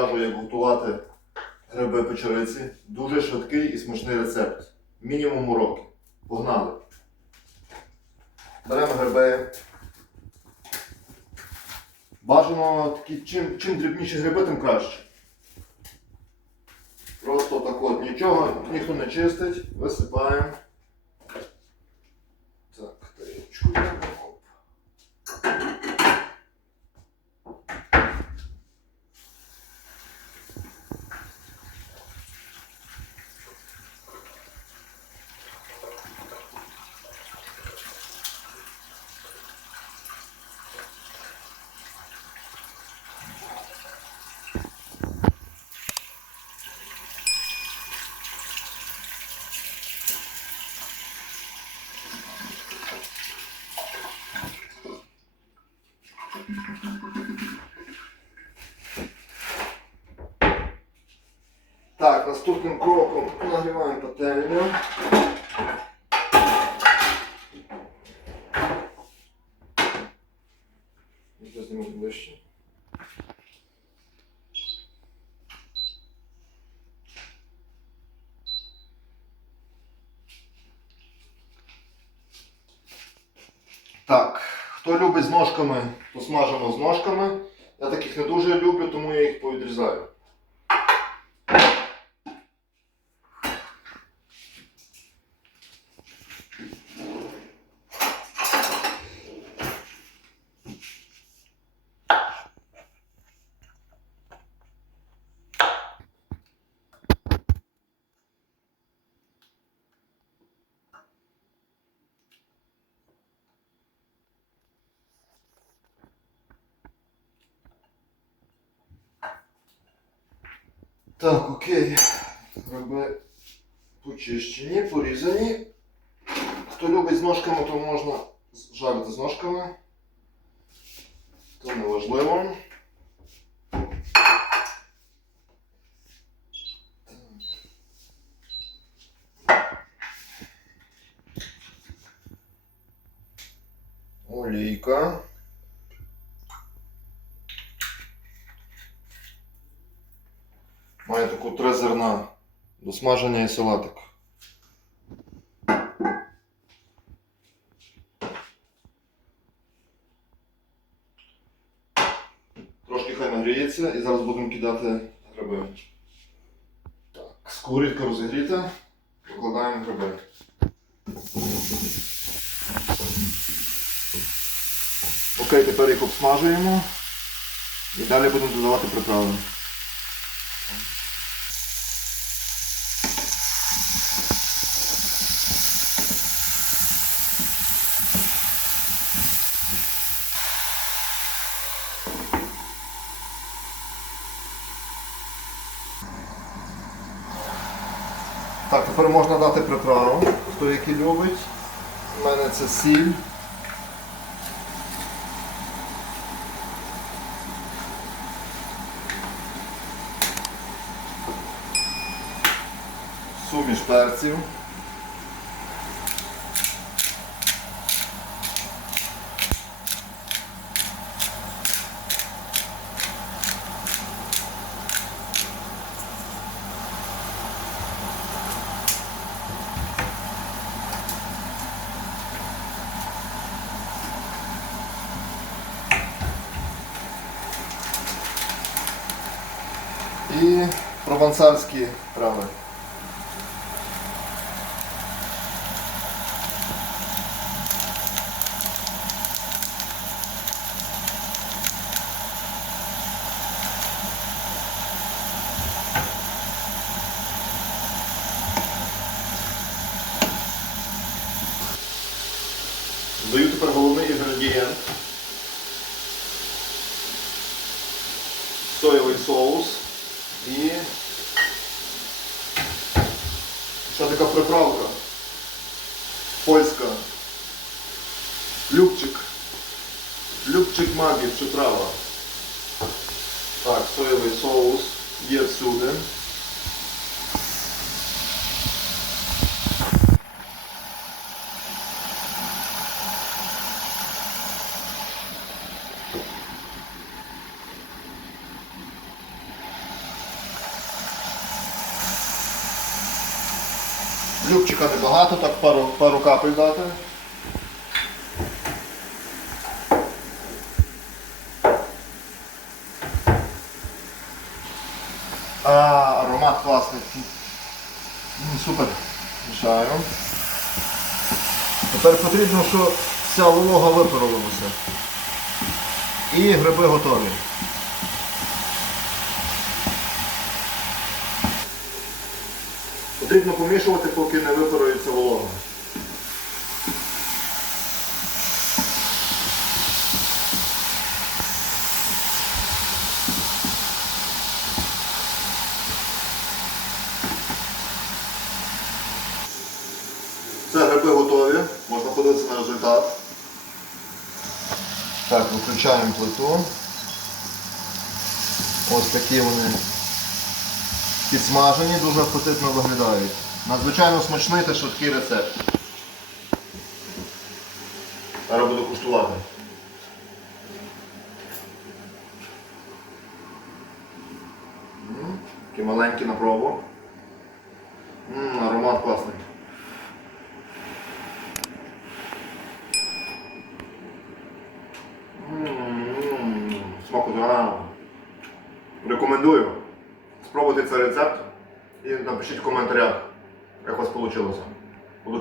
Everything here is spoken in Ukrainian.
покажу, як готувати гриби печериці. Дуже швидкий і смачний рецепт. Мінімум уроки. Погнали. Беремо гриби. Бажано такі, чим, чим дрібніші гриби, тим краще. Просто так от нічого ніхто не чистить, висипаємо. Так, тарілочку беремо. Оп. Так, наступним кроком нагріваємо пательню. Ближче. Так, хто любить з ножками, то смажимо з ножками. Я таких не дуже люблю, тому я їх повідрізаю. Так, окей. Гриби почищені, порізані. Хто любить з ножками, то можна жарити з ножками. То не важливо. Олійка. Має таку три зерна до смаження і салатик. Трошки хай нагріється і зараз будемо кидати гриби. Так, сковорідка розігріта, викладаємо гриби. Окей, тепер їх обсмажуємо і далі будемо додавати приправи. Так, тепер можна дати приправу, хто який любить. У мене це сіль. Суміш перців. І провансальські трави. Даю тепер головний інгредієнт. Соєвий соус Ще така приправка. Польська. Любчик. Любчик магії, приправа. Так, соєвий соус є всюди. Любчика небагато, так пару, пару капель дати. А, аромат класний. Супер. Мішаю. Тепер потрібно, щоб вся волога випарувалася. І гриби готові. Потрібно помішувати, поки не випарується волога. Все, гриби готові, можна подивитися на результат. Так, виключаємо плиту. Ось такі вони підсмажені, дуже апетитно виглядають. Надзвичайно смачний та швидкий рецепт. Зараз буду куштувати. Такі маленькі на пробу. М, аромат класний. Смаку. Рекомендую. Спробуйте цей рецепт і напишіть в коментарях, як у вас вийшло. Буду.